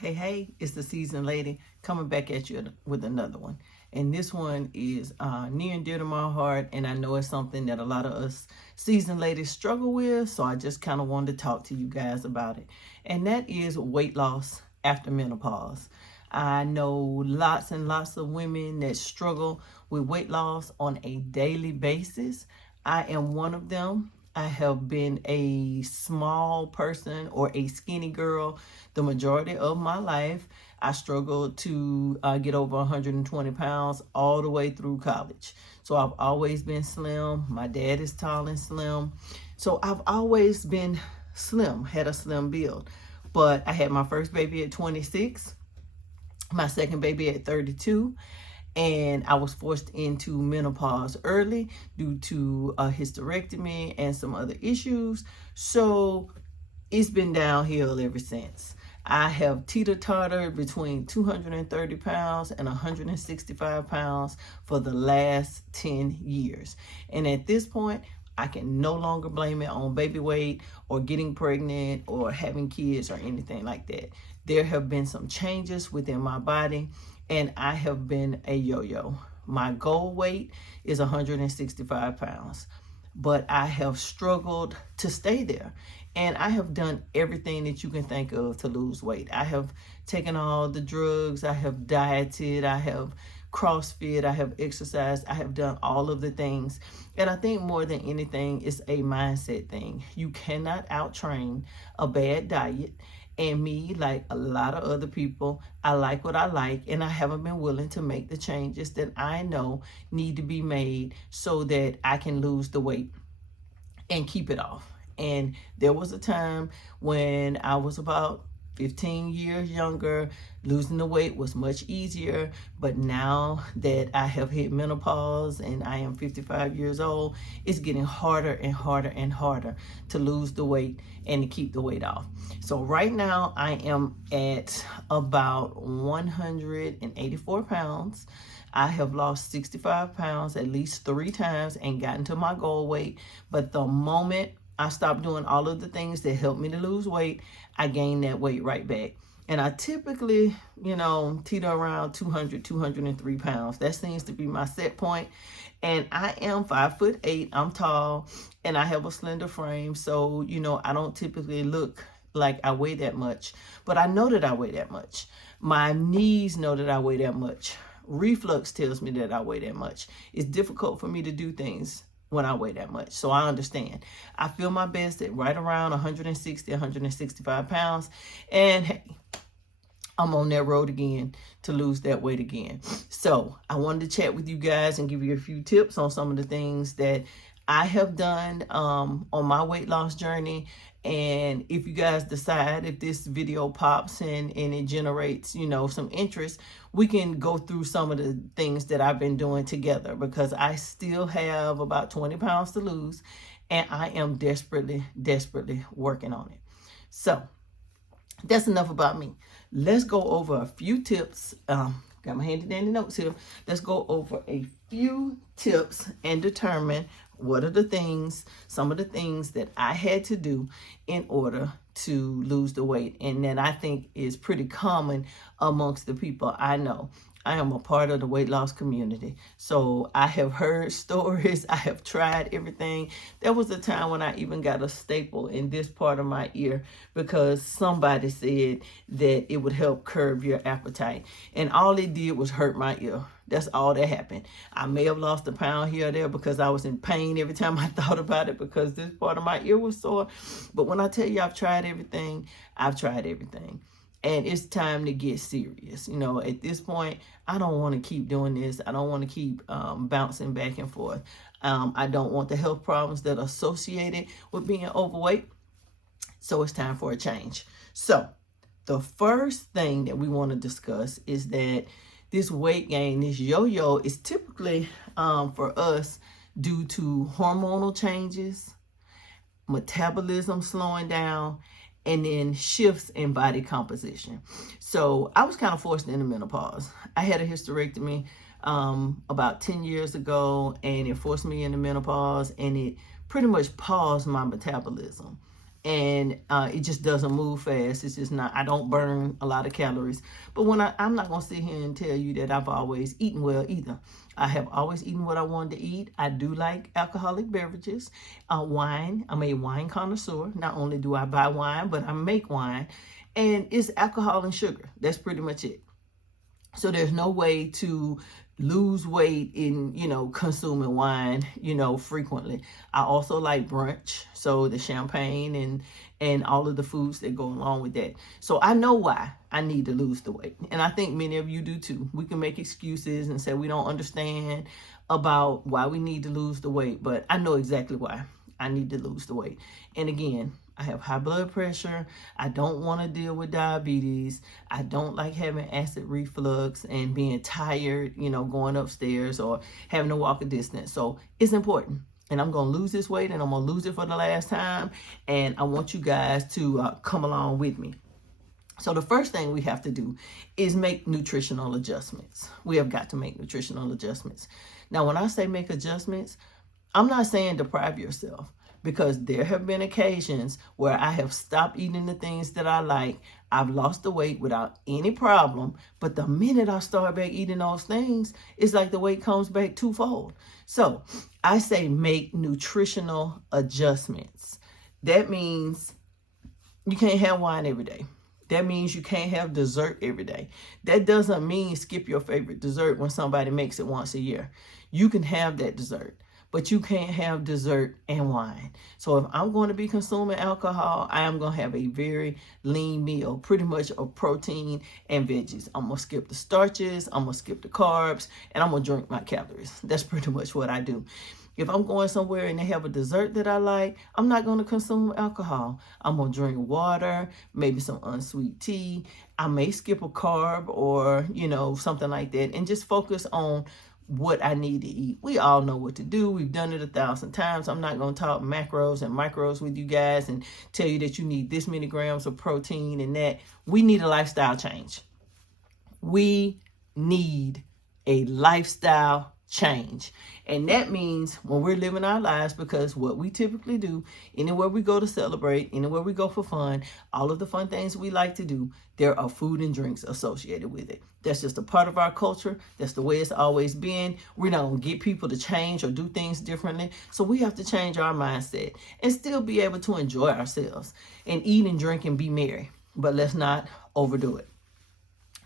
Hey, it's the seasoned lady coming back at you with another one. And this one is near and dear to my heart, and I know it's something that a lot of us seasoned ladies struggle with, so I just kind of wanted to talk to you guys about it. And that is weight loss after menopause. I know lots and lots of women that struggle with weight loss on a daily basis. I am one of them. I have been a small person or a skinny girl the majority of my life. I struggled to get over 120 pounds all the way through college. So I've always been slim. My dad is tall and slim. So I've always been slim, had a slim build. But I had my first baby at 26, my second baby at 32, and I was forced into menopause early due to a hysterectomy and some other issues. So it's been downhill ever since. I have teeter-tottered between 230 pounds and 165 pounds for the last 10 years. And at this point, I can no longer blame it on baby weight or getting pregnant or having kids or anything like that. There have been some changes within my body, and I have been a yo-yo. My goal weight is 165 pounds, but I have struggled to stay there. And I have done everything that you can think of to lose weight. I have taken all the drugs, I have dieted, I have CrossFit, I have exercised, I have done all of the things. And I think more than anything, it's a mindset thing. You cannot out-train a bad diet. And me, like a lot of other people, I like what I like, and I haven't been willing to make the changes that I know need to be made so that I can lose the weight and keep it off. And there was a time when I was about 15 years younger, losing the weight was much easier. But now that I have hit menopause and I am 55 years old, it's getting harder and harder and harder to lose the weight and to keep the weight off. So right now I am at about 184 pounds. I have lost 65 pounds at least 3 times and gotten to my goal weight. But the moment I stopped doing all of the things that helped me to lose weight, I gained that weight right back. And I typically, teeter around 200, 203 pounds. That seems to be my set point. And I am 5'8". I'm tall and I have a slender frame. So, I don't typically look like I weigh that much, but I know that I weigh that much. My knees know that I weigh that much. Reflux tells me that I weigh that much. It's difficult for me to do things when I weigh that much. So I understand. I feel my best at right around 160, 165 pounds. And hey, I'm on that road again to lose that weight again. So I wanted to chat with you guys and give you a few tips on some of the things that I have done on my weight loss journey. And if you guys decide, if this video pops and it generates, some interest, we can go through some of the things that I've been doing together, because I still have about 20 pounds to lose and I am desperately, desperately working on it. So that's enough about me. Let's go over a few tips. Got my handy dandy notes here. Let's go over a few tips and determine what are some of the things that I had to do in order to lose the weight. And that I think is pretty common amongst the people I know. I am a part of the weight loss community. So I have heard stories. I have tried everything. There was a time when I even got a staple in this part of my ear because somebody said that it would help curb your appetite. And all it did was hurt my ear. That's all that happened. I may have lost a pound here or there because I was in pain every time I thought about it because this part of my ear was sore. But when I tell you I've tried everything, I've tried everything. And it's time to get serious. At this point, I don't want to keep doing this. I don't want to keep bouncing back and forth. I don't want the health problems that are associated with being overweight. So it's time for a change. So the first thing that we want to discuss is that this weight gain, this yo-yo, is typically for us due to hormonal changes, metabolism slowing down, and then shifts in body composition. So I was kind of forced into menopause. I had a hysterectomy about 10 years ago, and it forced me into menopause, and it pretty much paused my metabolism. and it just doesn't move fast. It's just not, I don't burn a lot of calories. But when I'm not going to sit here and tell you that I've always eaten well either. I have always eaten what I wanted to eat. I do like alcoholic beverages, wine. I'm a wine connoisseur. Not only do I buy wine, but I make wine. And it's alcohol and sugar. That's pretty much it. So there's no way to lose weight in, consuming wine, frequently. I also like brunch, so the champagne and all of the foods that go along with that. So I know why I need to lose the weight. And I think many of you do too. We can make excuses and say we don't understand about why we need to lose the weight, but I know exactly why I need to lose the weight. And again, I have high blood pressure. I don't want to deal with diabetes. I don't like having acid reflux and being tired, going upstairs or having to walk a distance. So it's important. And I'm going to lose this weight, and I'm going to lose it for the last time. And I want you guys to come along with me. So the first thing we have to do is make nutritional adjustments. We have got to make nutritional adjustments. Now, when I say make adjustments, I'm not saying deprive yourself, because there have been occasions where I have stopped eating the things that I like. I've lost the weight without any problem. But the minute I start back eating those things, it's like the weight comes back twofold. So I say make nutritional adjustments. That means you can't have wine every day. That means you can't have dessert every day. That doesn't mean skip your favorite dessert when somebody makes it once a year. You can have that dessert, but you can't have dessert and wine. So if I'm going to be consuming alcohol, I am going to have a very lean meal, pretty much of protein and veggies. I'm going to skip the starches, I'm going to skip the carbs, and I'm going to drink my calories. That's pretty much what I do. If I'm going somewhere and they have a dessert that I like, I'm not going to consume alcohol. I'm going to drink water, maybe some unsweet tea. I may skip a carb or, something like that, and just focus on what I need to eat. We all know what to do. We've done it 1,000 times. I'm not going to talk macros and micros with you guys and tell you that you need this many grams of protein and that. We need a lifestyle change. We need a lifestyle change. And that means when we're living our lives, because what we typically do, anywhere we go to celebrate, anywhere we go for fun, all of the fun things we like to do, there are food and drinks associated with it. That's just a part of our culture. That's the way it's always been. We're not going to get people to change or do things differently. So we have to change our mindset and still be able to enjoy ourselves and eat and drink and be merry. But let's not overdo it.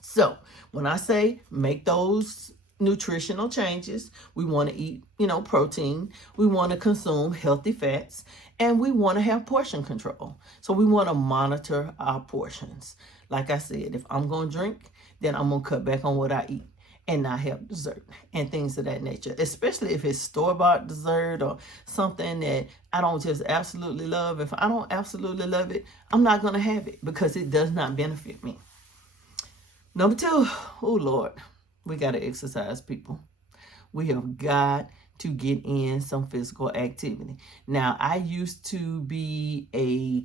So when I say make those nutritional changes, we want to eat, protein. We want to consume healthy fats, and we want to have portion control. So we want to monitor our portions. Like I said, if I'm going to drink, then I'm going to cut back on what I eat and not have dessert and things of that nature, especially if it's store-bought dessert or something that I don't just absolutely love. If I don't absolutely love it, I'm not going to have it because it does not benefit me. Number 2, oh Lord, we got to exercise, people. We have got to get in some physical activity. Now, I used to be a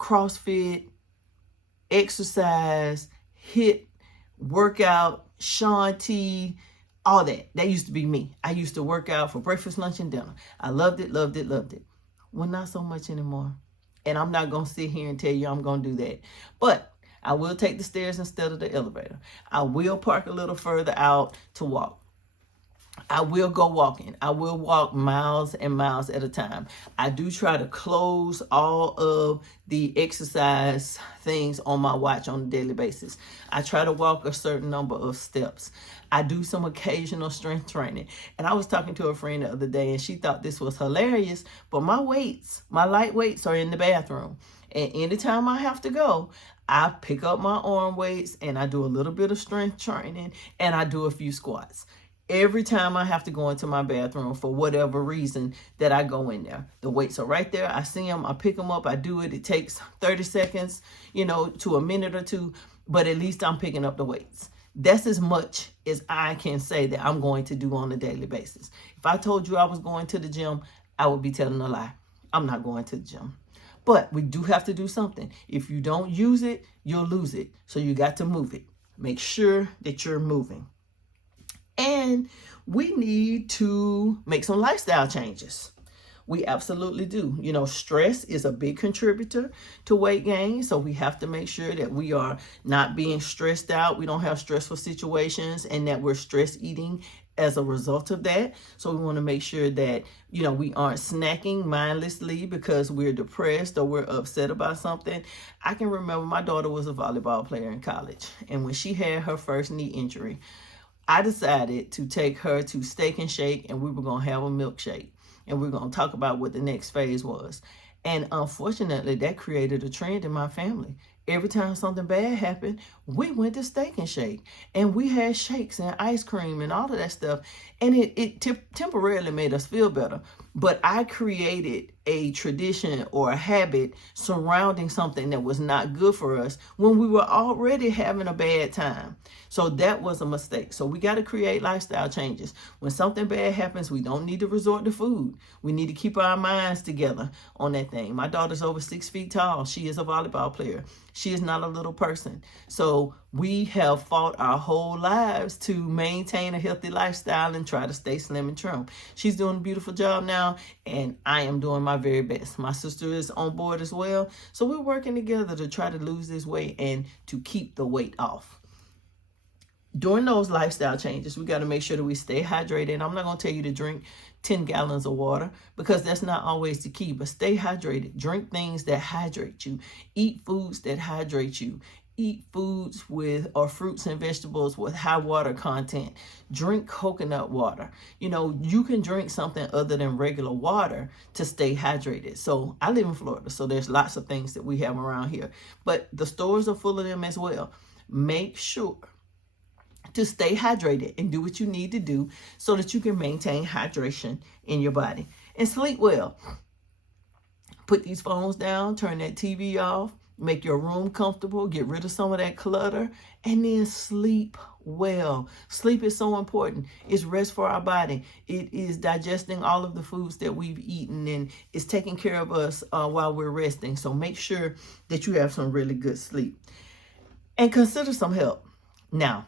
CrossFit, exercise, HIIT, workout, Shaun T, all that. That used to be me. I used to work out for breakfast, lunch, and dinner. I loved it, loved it, loved it. Well, not so much anymore. And I'm not going to sit here and tell you I'm going to do that. But I will take the stairs instead of the elevator. I will park a little further out to walk. I will go walking. I will walk miles and miles at a time. I do try to close all of the exercise things on my watch on a daily basis. I try to walk a certain number of steps. I do some occasional strength training. And I was talking to a friend the other day, and she thought this was hilarious, but my light weights are in the bathroom. And anytime I have to go, I pick up my arm weights and I do a little bit of strength training and I do a few squats. Every time I have to go into my bathroom for whatever reason that I go in there, the weights are right there. I see them, I pick them up, I do it. It takes 30 seconds, to a minute or two, but at least I'm picking up the weights. That's as much as I can say that I'm going to do on a daily basis. If I told you I was going to the gym, I would be telling a lie. I'm not going to the gym. But we do have to do something. If you don't use it, you'll lose it. So you got to move it. Make sure that you're moving. And we need to make some lifestyle changes. We absolutely do. You know, stress is a big contributor to weight gain. So we have to make sure that we are not being stressed out. We don't have stressful situations, and that we're stress eating as a result of that. So we want to make sure that, you know, we aren't snacking mindlessly because we're depressed or we're upset about something. I can remember my daughter was a volleyball player in college, and when she had her first knee injury, I decided to take her to Steak and Shake, and we were going to have a milkshake, and we are going to talk about what the next phase was. And unfortunately, that created a trend in my family. Every time something bad happened, we went to Steak and Shake, and we had shakes and ice cream and all of that stuff. And it temporarily made us feel better. But I created a tradition or a habit surrounding something that was not good for us when we were already having a bad time. So that was a mistake. So we got to create lifestyle changes. When something bad happens, we don't need to resort to food. We need to keep our minds together on that thing. My daughter's over 6 feet tall. She is a volleyball player. She is not a little person. So we have fought our whole lives to maintain a healthy lifestyle and try to stay slim and trim. She's doing a beautiful job now, and I am doing my very best. My sister is on board as well. So we're working together to try to lose this weight and to keep the weight off. During those lifestyle changes, we got to make sure that we stay hydrated. I'm not going to tell you to drink 10 gallons of water because that's not always the key, but stay hydrated. Drink things that hydrate you. Eat foods that hydrate you. Eat foods with, or fruits and vegetables with high water content. Drink coconut water. You know, you can drink something other than regular water to stay hydrated. So I live in Florida, so there's lots of things that we have around here, but the stores are full of them as well. Make sure to stay hydrated and do what you need to do so that you can maintain hydration in your body. And sleep well. Put these phones down, turn that TV off, make your room comfortable, get rid of some of that clutter, and then sleep well. Sleep is so important. It's rest for our body. It is digesting all of the foods that we've eaten, and it's taking care of us while we're resting. So make sure that you have some really good sleep. And consider some help. Now,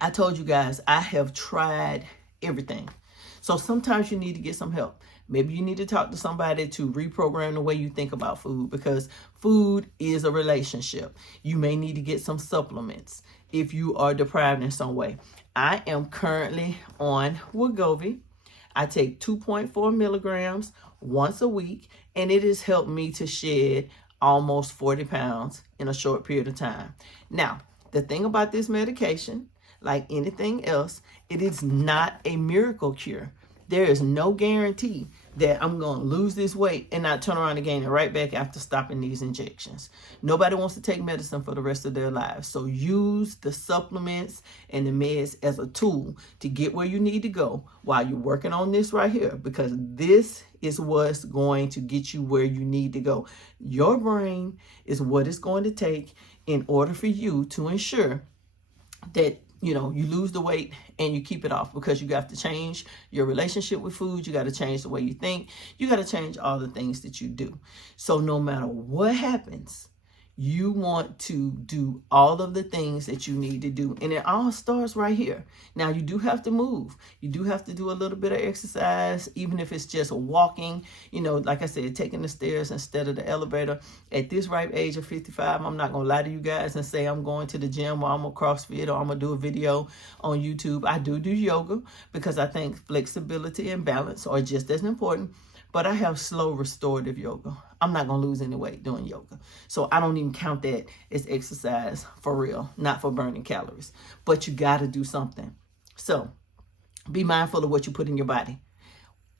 I told you guys, I have tried everything. So sometimes you need to get some help. Maybe you need to talk to somebody to reprogram the way you think about food, because food is a relationship. You may need to get some supplements if you are deprived in some way. I am currently on Wegovy. I take 2.4 milligrams once a week, and it has helped me to shed almost 40 pounds in a short period of time. Now, the thing about this medication, like anything else, it is not a miracle cure. There is no guarantee that I'm going to lose this weight and not turn around and gain it right back after stopping these injections. Nobody wants to take medicine for the rest of their lives. So use the supplements and the meds as a tool to get where you need to go while you're working on this right here, because this is what's going to get you where you need to go. Your brain is what it's going to take in order for you to ensure that, you know, you lose the weight and you keep it off, because you got to change your relationship with food. You got to change the way you think. You got to change all the things that you do. So no matter what happens, you want to do all of the things that you need to do. And it all starts right here. Now, you do have to move. You do have to do a little bit of exercise, even if it's just walking, you know, like I said, taking the stairs instead of the elevator. At this ripe age of 55, I'm not going to lie to you guys and say I'm going to the gym or I'm going to CrossFit or I'm going to do a video on YouTube. I do yoga because I think flexibility and balance are just as important. But I have slow restorative yoga. I'm not going to lose any weight doing yoga. So I don't even count that as exercise for real, not for burning calories. But you got to do something. So be mindful of what you put in your body.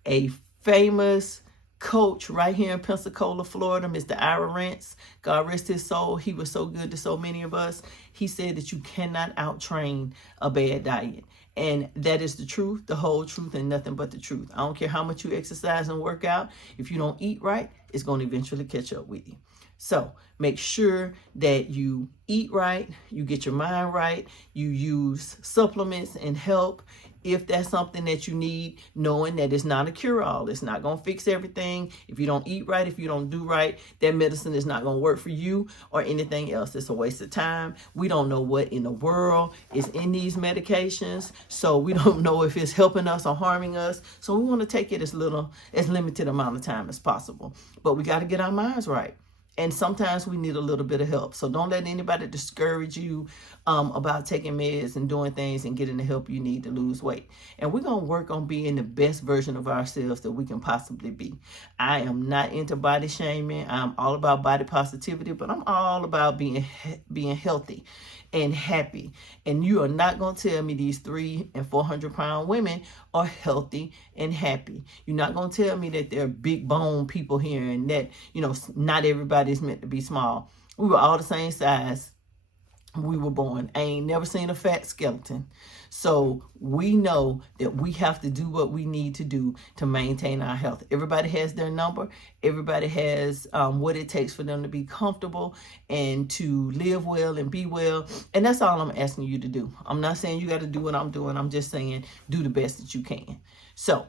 A famous coach right here in Pensacola, Florida, Mr. Ira Rance, God rest his soul. He was so good to so many of us. He said that you cannot out-train a bad diet. And that is the truth, the whole truth, and nothing but the truth. I don't care how much you exercise and work out. If you don't eat right, it's going to eventually catch up with you. So make sure that you eat right, you get your mind right, you use supplements and help, if that's something that you need, knowing that it's not a cure-all. It's not going to fix everything. If you don't eat right, if you don't do right, that medicine is not going to work for you or anything else. It's a waste of time. We don't know what in the world is in these medications, so we don't know if it's helping us or harming us. So we want to take it as limited amount of time as possible. But we got to get our minds right. And sometimes we need a little bit of help. So don't let anybody discourage you about taking meds and doing things and getting the help you need to lose weight. And we're going to work on being the best version of ourselves that we can possibly be. I am not into body shaming. I'm all about body positivity, but I'm all about being healthy and happy. And you are not going to tell me these 300 and 400 pound women are healthy and happy. You're not going to tell me that they're big bone people here and that, not everybody is meant to be small. We were all the same size. We were born. I ain't never seen a fat skeleton. So we know that we have to do what we need to do to maintain our health. Everybody has their number. Everybody has what it takes for them to be comfortable and to live well and be well. And that's all I'm asking you to do. I'm not saying you got to do what I'm doing. I'm just saying do the best that you can. So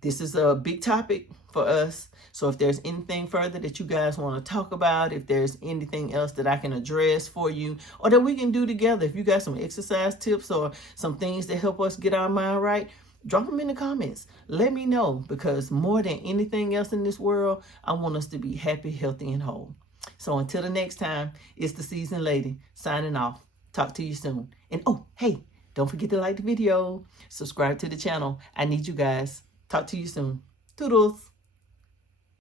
this is a big topic for us. So if there's anything further that you guys want to talk about, if there's anything else that I can address for you or that we can do together, if you got some exercise tips or some things that help us get our mind right, drop them in the comments. Let me know, because more than anything else in this world, I want us to be happy, healthy, and whole. So until the next time, it's the Seasoned Lady signing off. Talk to you soon. And oh, hey, don't forget to like the video, subscribe to the channel. I need you guys. Talk to you soon. Toodles.